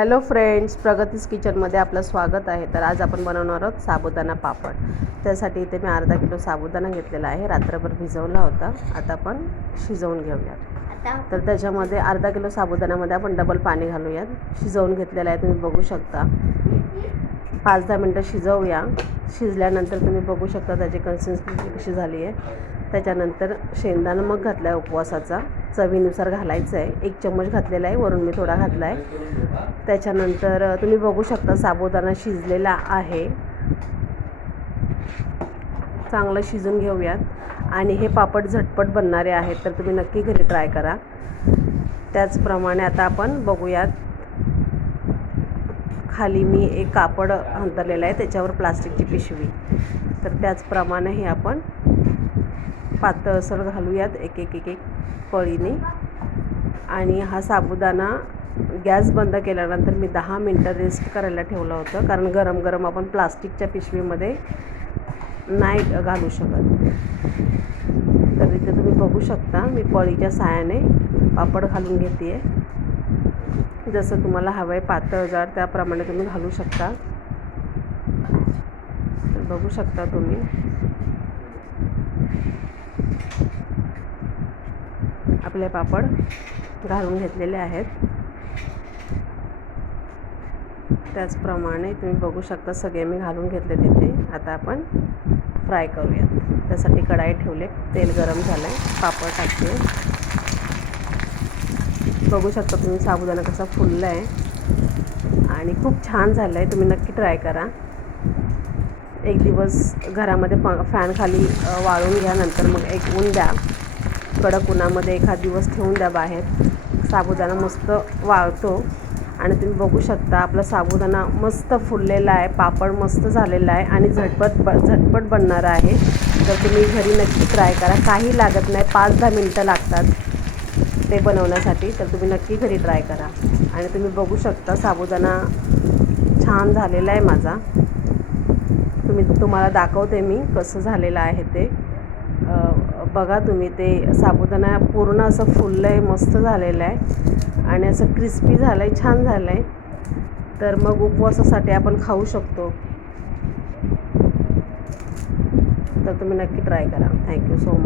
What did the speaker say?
Hello friends प्रगतीस किचनमध्ये आपलं स्वागत आहे. तर आज आपण बनवणार आहोत साबुदाणा पापड. त्यासाठी इथे मी अर्धा किलो साबुदाणा घेतलेला आहे. रात्रभर भिजवला होता. आता आपण शिजवून घेऊयात. तर त्याच्यामध्ये अर्धा किलो साबुदाण्यामध्ये आपण डबल पाणी घालूयात. शिजवून घेतलेलं आहे तुम्ही बघू शकता. पाच दहा मिनटं शिजवूया. शिजल्यानंतर तुम्ही बघू शकता त्याची कन्सिस्टन्सी कशी झाली आहे. त्याच्यानंतर शेंगदाणा मग घातला आहे उपवासाचा. चवीनुसार घालायचं आहे एक चम्मच घातलेला आहे वरून मी थोडा घातला आहे त्याच्यानंतर तुम्ही बघू शकता साबुदाणा शिजलेला आहे. चांगलं शिजून घेऊयात. आणि हे पापड झटपट बनणारे आहेत तर तुम्ही नक्की घरी ट्राय करा. त्याचप्रमाणे आता आपण बघूयात. खाली मी एक कापड अंतरलेलं आहे त्याच्यावर प्लास्टिकची पिशवी. तर त्याचप्रमाणे हे आपण पातळसर घालूयात एक एक एक एक पळीने. आणि हा साबुदाणा गॅस बंद केल्यानंतर मी दहा मिनटं रेस्ट करायला ठेवलं होतं. कारण गरम गरम आपण प्लास्टिकच्या पिशवीमध्ये नाही घालू शकत. तर इथे तुम्ही बघू शकता मी पळीच्या साहाय्याने पापड घालून घेते आहे जसं तुम्हाला हवं आहे पातळ जाड त्याप्रमाणे तुम्ही घालू शकता. बघू शकता तुम्ही. आपले पापड घालून घेतलेले आहेत. त्याचप्रमाणे तुम्ही बघू शकता सगळे मी घालून घेतले तिथे. आता आपण फ्राय करूयात. त्यासाठी कढाई ठेवले. तेल गरम झालं आहे पापड टाकते. बघू शकता तुम्ही साबुदाणा कसा फुलला आहे आणि खूप छान झालं आहे तुम्ही नक्की ट्राय करा. एक दिवस घरामध्ये प फॅन खाली वाळून घ्या नंतर मग एक ऊन द्या. कडक उन्हामध्ये एखाद दिवस ठेवून द्या बाहेर. साबुदाणा मस्त वाळतो. आणि तुम्ही बघू शकता आपला साबुदाणा मस्त फुललेला आहे पापड मस्त झालेला आहे आणि झटपट ब झटपट बनणार आहे. तर तुम्ही घरी नक्की ट्राय करा. काही लागत नाही पाच दहा मिनटं लागतात ते बनवण्यासाठी. तर तुम्ही नक्की घरी ट्राय करा. आणि तुम्ही बघू शकता साबुदाणा छान झालेला आहे माझा. तुम्ही तुम्हाला दाखवते मी कसं झालेलं आहे ते. बघा तुम्ही ते साबुदाणा पूर्ण असं फुललं आहे मस्त झालेलं आहे आणि असं क्रिस्पी झालं आहे छान झालं आहे तर मग उपवासासाठी आपण खाऊ शकतो. तर तुम्ही नक्की ट्राय करा. Thank you so much